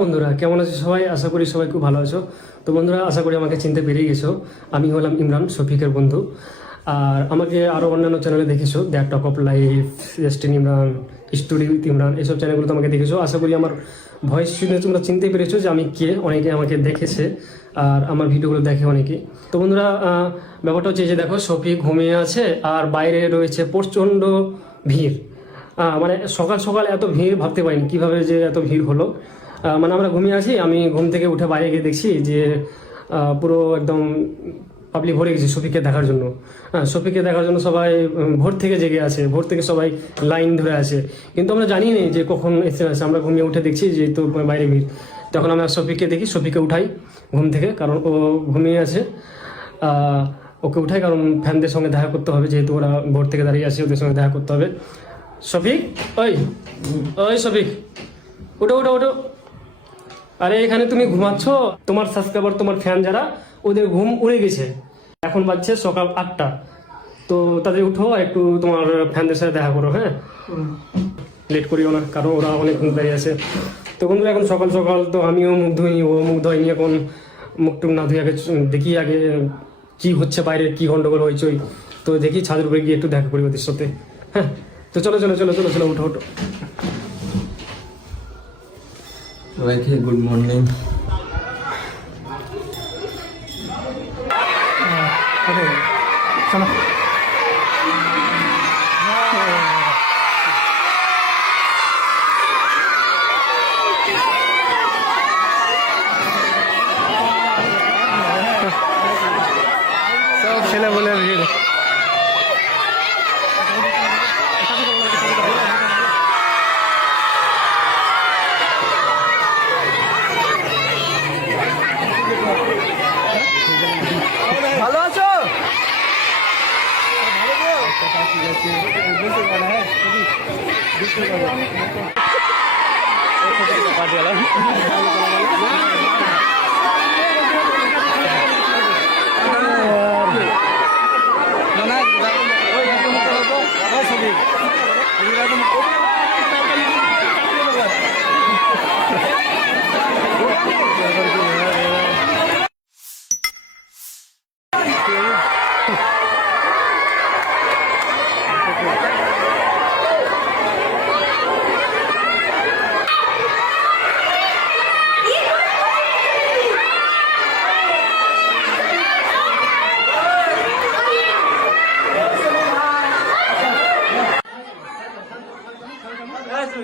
বন্ধুরা কেমন আছো সবাই? আশা করি সবাই খুব ভালো আছো। তো বন্ধুরা আশা করি আমাকে চিনতে পেরেই গেছো। আমি হলাম ইমরান, শফিকের বন্ধু। আর আমাকে আরও অন্যান্য চ্যানেলে দেখেছো, দ্য টক অফ লাইফ, জেস্টিন ইমরান, স্টুডিও উইথ ইমরান, এইসব চ্যানেলগুলো আমাকে দেখেছো। আশা করি আমার ভয়েস শুনে তোমরা চিনতে পেরেছো যে আমি কে। অনেকে আমাকে দেখেছে আর আমার ভিডিওগুলো দেখে অনেকে। তো বন্ধুরা ব্যাপারটা হচ্ছে যে দেখো, শফিক ঘুমিয়ে আছে আর বাইরে রয়েছে প্রচণ্ড ভিড়। মানে সকাল সকাল এত ভিড় ভাবতে পারিনি কীভাবে যে এত ভিড় হলো। মানে আমরা ঘুমিয়ে আছি, আমি ঘুম থেকে উঠে বাইরে গিয়ে দেখছি যে পুরো একদম পাবলিক ভরে গেছে শফিককে দেখার জন্য। হ্যাঁ, শফিককে দেখার জন্য সবাই ভোর থেকে জেগে আছে, ভোর থেকে সবাই লাইন ধরে আছে। কিন্তু আমরা জানি না যে কখন এসে আছে। আমরা ঘুমিয়ে উঠে দেখছি যে তো বাইরে ভিড়। তখন আমরা শফিককে দেখি, শফিককে উঠাই ঘুম থেকে, কারণ ও ঘুমিয়ে আছে। ওকে উঠাই কারণ ফ্যানদের সঙ্গে দেখা করতে হবে, যেহেতু ওরা ভোর থেকে দাঁড়িয়ে আছে, ওদের সঙ্গে দেখা করতে হবে। শফিক, ওই ওই শফিক, ওটো ওটো ওটো। আরে এখানে তুমি ঘুমাচ্ছ, তোমার সাবস্ক্রাইবার, তোমার ফ্যান যারা, ওদের ঘুম উড়ে গেছে। এখন বাজছে সকাল 8টা। তো তাদের উঠো, একটু তোমার ফ্যানদের সাথে দেখা করো। হ্যাঁ, লেট করিও না, কারণ ওরা অনেক ঘুম দাঁড়িয়ে আছে। তো বন্ধুরা এখন সকাল সকাল তো আমিও মুখ ধুই, ও মুখ ধোয়নি। এখন মুখ টুক না ধুই, আগে দেখি আগে কি হচ্ছে বাইরে, কি গন্ডগোল হইচই। তো দেখি ছাদের উপরে গিয়ে একটু দেখা করি ওদের সাথে। হ্যাঁ, তো চলো চলো চলো চলো চলো, উঠো উঠো। সবাইকে গুড মর্নিং। সব ছেলে বলে ভিড়। ভালো আছো?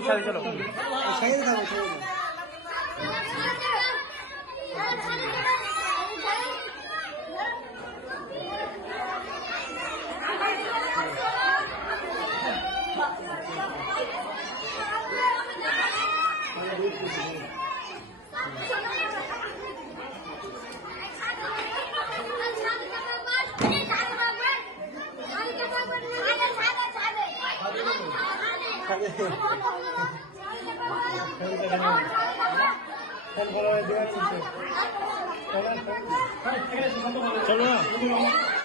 চলো চলো না।